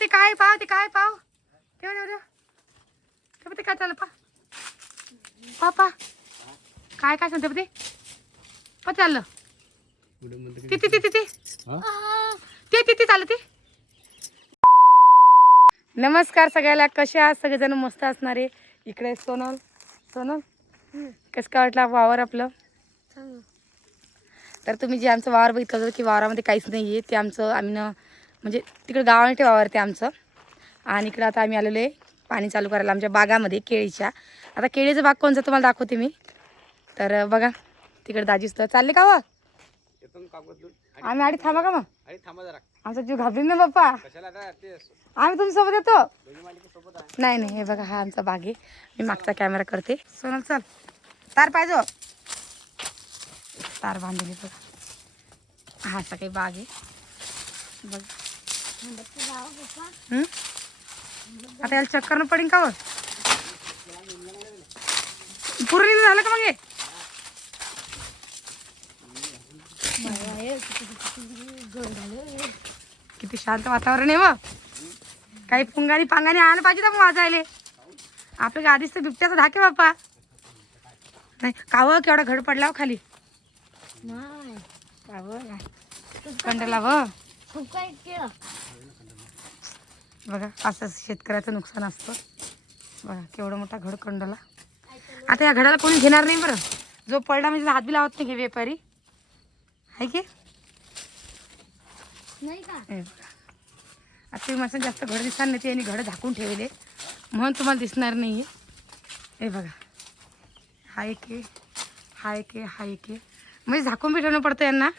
ते काय पाव ठेव ते काय चाललं पा काय सांगते ते पा चाललं ते चाललं ते. नमस्कार सगळ्याला, कसे आहात सगळेजण? मस्त असणारे. इकडे सोनल कसं काय वाटलं वावर आपलं? तर तुम्ही जे आमचं वावर बघितलं होतं की वावरामध्ये काहीच नाही आहे, ते आमचं आम्ही म्हणजे तिकडे गावाने वावर ते आमचं. आणि इकडं आता आम्ही आलेलो आहे पाणी चालू करायला आमच्या बागामध्ये केळीच्या. आता केळीचा बाग कोणचा तुम्हाला दाखवते मी. तर बघा तिकडे दाजीच तर चालले का व आम्ही आधी थांबा का मग आमचा जीव घाबरीन ना बाप्पा. आम्ही तुमच्यासोबत येतो. नाही हे बघा हा आमचा बाग आहे. मी मागचा कॅमेरा करते. सोनल चल तार पाहिजे तार बांधलेली बघा. हा असा काही बाग आहे बघ. आता याला चक्कर न पडेन का व पूर्ण झालं का मग हे? किती शांत वातावरण आहे व. काही पुंगानी पांगानी आलं पाहिजे मग वाजायले. आपल्या आधीच तर बिबट्याचा धाके बाप्पा. नाही काव केवढा घड पडला हो खाली कंडला व. बघा असं शेतकऱ्याचं नुकसान असतं. बघा केवढा मोठा घड कंडला. आता या घडाला कोणी घेणार नाही बरं. जो पडला म्हणजे हात बी लावत नाही हे व्यापारी आहे की नाही का. आता तुम्ही माझं जास्त घड दिसणार नाही, यांनी घड झाकून ठेवले म्हणून तुम्हाला दिसणार नाही. हे बघा हा एक म्हणजे झाकून बी ठेवणं पडतं यांना.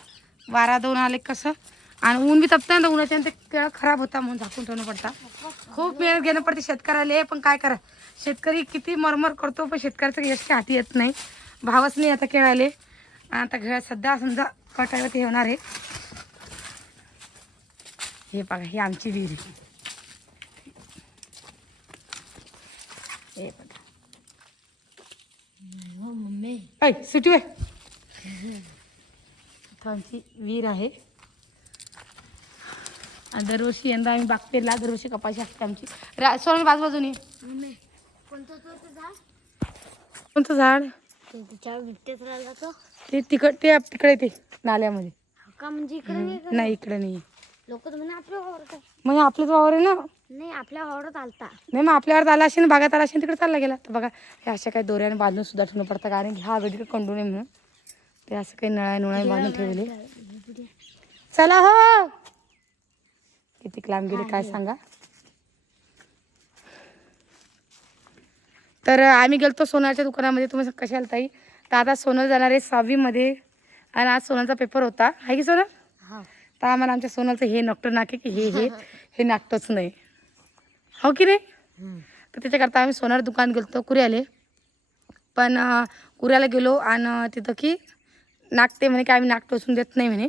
वारा दोन आले कसं आणि ऊन बी तपतं ना, उन्हाच्या ते केळं खराब होता म्हणून झाकून ठेवणं पडतं. खूप मेहनत घेणं पडते शेतकऱ्याला. पण काय करा, शेतकरी किती मरमर करतो पण शेतकऱ्याचं यश काही हाती येत नाही. भावच नाही आता केळाले. आता घ्या सध्या समजा कटाळवरती होणार आहे. हे बघा ही आमची विहीर आहे. हे बघा मम्मी ऐ सुटी वे आमची विहीर आहे. आणि दरवर्षी यंदा आम्ही बाग पेरला. दरवर्षी कपाशी असते आमची. सोनल बाजूबाजूनी कोणतं झाड ते तिकडे ते नाल्यामध्ये का म्हणजे इकडे नाही इकडे नाही. लोक तर म्हणे आपल्या वावरात मग आपल्याच वावर आहे ना. नाही आपल्या वावरात आलता नाही मग आपल्यावर आला असेल बागात आला असेल तिकडे चालला गेला. तर बघा हे अशा काही दोऱ्याने बांधून सुद्धा ठेवणं पडतं कारण ह्या गडीकडे कंडू नये म्हणून ते असं काही नळ्या बांधून ठेवले. चला हो किती लांब गेले काय सांगा. तर आम्ही गेलतो सोनारच्या दुकानामध्ये. तुम्ही कशा आला ताई? तर आता सोनल जाणार आहे 6वी मध्ये आणि आज सोनलचा पेपर होता आहे की सोनल. तर आम्हाला आमच्या सोनलचं हे नकटं नाके की हे नाकटंच नाही हो की नाही. तर त्याच्याकरता आम्ही सोनार दुकान गेलो कुऱ्याले. पण कुऱ्याला गेलो आणि तिथं की नाकते म्हणे की आम्ही नाक टोचून देत नाही म्हणे.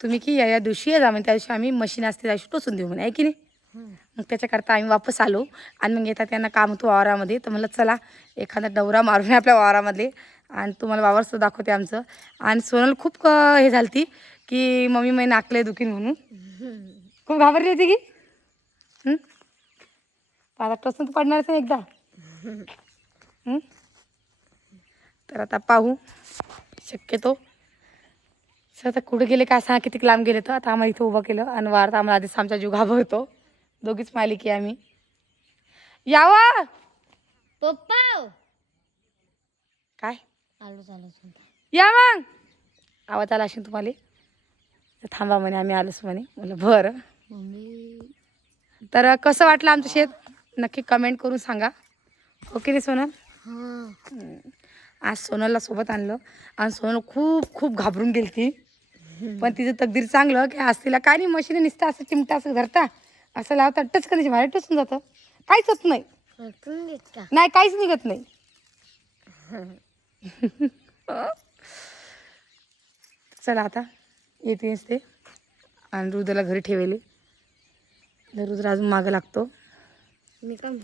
तुम्ही की या दिवशी जा म्हणे. त्या दिवशी आम्ही मशीन असते त्या दिवशी टोचून देऊ म्हणे आहे की नाही. मग त्याच्याकरता आम्ही वापस आलो आणि मग येतात त्यांना काम होतं वावरामध्ये. तर म्हणलं चला एखादा दौरा मारून आपल्या वावरामधले आणि तुम्हाला वावरचं दाखवते आमचं. आणि सोनल खूप हे झालती की मम्मी मी नाकले दुखीन म्हणून खूप घाबरली होती की. आता टोचून तर पडणारच नाही एकदा. तर आता पाहू शक्यतो सर आता कुठे गेले काय सांगा किती लांब गेले. तर आता आम्हाला इथं उभं केलं आणि वारता आम्हाला आधीच आमचा जीव घाबरतो. दोघीच मालिकी आम्ही यावा पप्पा काय या मग आवाज आला असेल तुम्हाला. थांबा म्हणे आम्ही आलोच म्हणे. म्हणलं बरं. तर कसं वाटलं आमचं शेत नक्की कमेंट करून सांगा हो की नाही सोनल. आज सोनलला सोबत आणलं आणि सोनल खूप घाबरून गेली ती. पण तिचं तकदीर चांगलं की आज तिला काय नाही मशीन निसतं असं चिमटा असं धरता असं लावता टचकन बाहेर टचून जातं. काहीच होत नाही. नाही काहीच निघत नाही. चला आता येतेच ते आणि रुद्रला घरी ठेवले. रुद्र अजून मागं लागतो.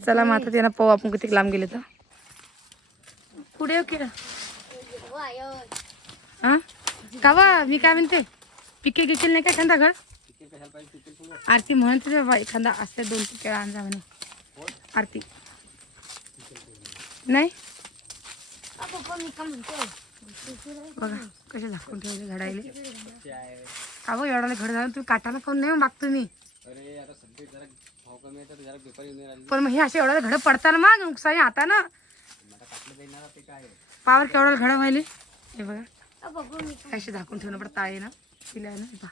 चला मग आता त्यांना पाहू आपण किती लांब गेले तर पुढे की हां का वा मी काय म्हणते पिके गिकेल नाही काय खांदा घर आरती म्हणते ते बाबा एखादा असते 2-3 केळं आणजा म्हणे. आरती नाही बघा कसे झाकून ठेवले घडायले. अहो एवढा घड झाला तुम्ही काटाला खाऊन नाही मागतो मी. पण मग हे असे एवढा घड पडताना मग नुकसानी आता ना पावर केवढा घड व्हायले. हे बघा असे झाकून ठेवणं पडतं आहे ना तिला ना.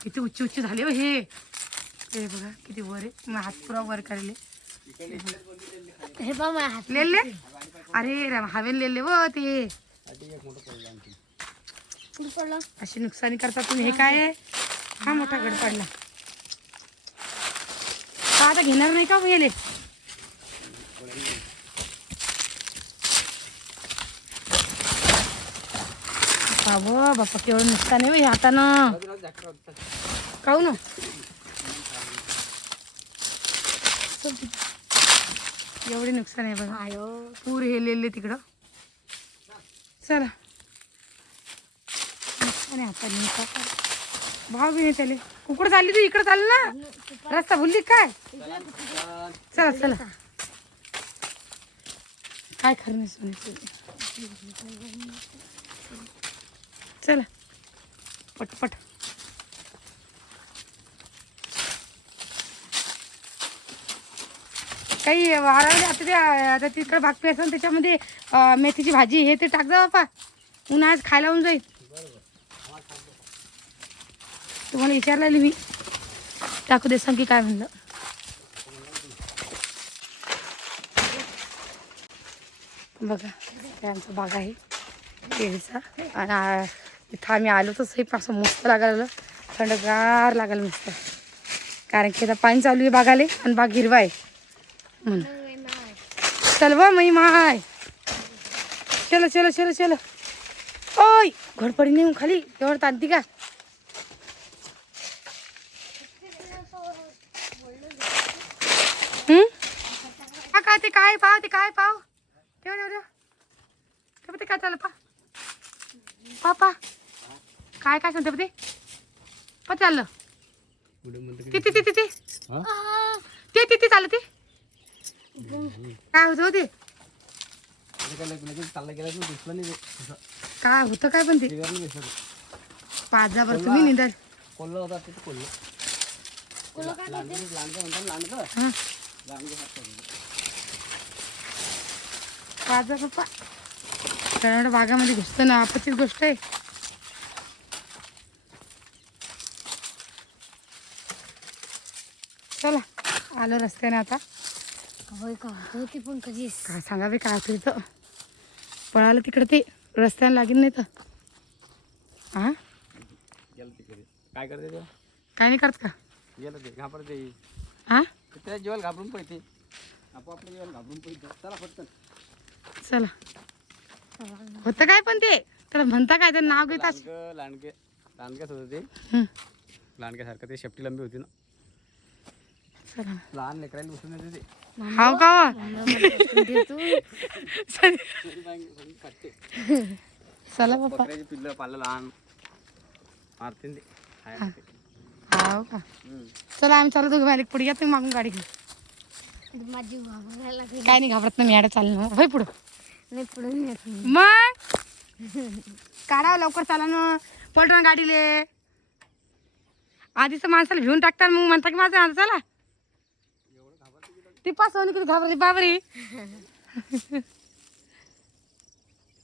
किती उच्च उच्च झाले हो हे. हे बघा किती वर आहे. मग हात पुरा वर करले हे बघ हात लेले. अरे हवेल लेले व ते अशी नुकसानी करता तुम्ही. हे काय आहे हा मोठा गड पडला का आता घेणार नाही का गेले. बाबा बापा केवढं नुकसान आहे हातानं काऊ ना. एवढे नुकसान आहे बघा पूर हे लिहिले तिकडं. चला नुकसान आहे हाताने भाव बी नाही त्याले. कुकडं चालली तू इकडं चालली ना रस्ता भुलली काय. चला चला काय खरं नाही सोनी. चला पटपट काही वाळवले आता ते आता तिकडे भाकरी असेल त्याच्यामध्ये मेथीची भाजी हे ते टाक जा बापा. उन्हाळ्यात खायला होऊन जाईल. तुम्हाला विचारलेली मी टाकू देसान की काय म्हणलं. बघा ते आमचा बाग आहे केळीचा. आणि इथं आम्ही आलो तर सही पासून मस्त लागायला थंडगार लागायला मस्त. कारण की आता पाणी चालू आहे बागाले आणि बाग हिरवा आहे म्हणून. चल व मई माय चलो चलो चलो चलो. ओय घोडपडी नेऊन खाली एवढं ताणती का. का ते काय पाव ते काय पाव तेवढं ते काय चाललं पापा काय काय सांगते ते पण चाललं ते ते ते ते ते ते ते चाललं ते काय होतं ते काय होतं काय पण ते 5 बरं तुम्ही निंदर पाजा पप्पा कन्नड बागामध्ये घुसतं ना आपत्तीच गोष्ट आहे. चला आलं रस्त्याने आता. होती पण कधी काय सांगा बे काय होतं इथं पळालं तिकडे ते रस्त्याने लागेल नाही तर. हा काय करते ते काय नाही करत का गेलं ते घाबरते. हा त्या जेवायला घाबरून पळते आपोआपल्या जेवायला घाबरून पळते. चला फक्त चला होतं काय पण ते त्याला म्हणता काय ते नाव घेतात. लांडग्याच होतं ते लांडग्यासारखं ते शेपटी लंबी होती ना. चला लहान लेकरांना बसून येते ते. हाव का चला बाप्पा बकऱ्याची पिल्लं पाळलं लहान मारते ते हाव का. चला आम्ही चालू दोघं मालिक पुढे या तुम्ही मागून गाडी घेऊ. काय नाही घाबरत नाही मी आडं चाललं भाई पुढं नाही पुढे मग काढा लवकर चाला ना पलटून गाडीले. आधीच माणसाला घेऊन टाकतात मग म्हणता की माझं चला ती पास होणी किती घाबरली बाबरी.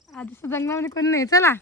आधीच जंगलामध्ये कोणी नाही. चला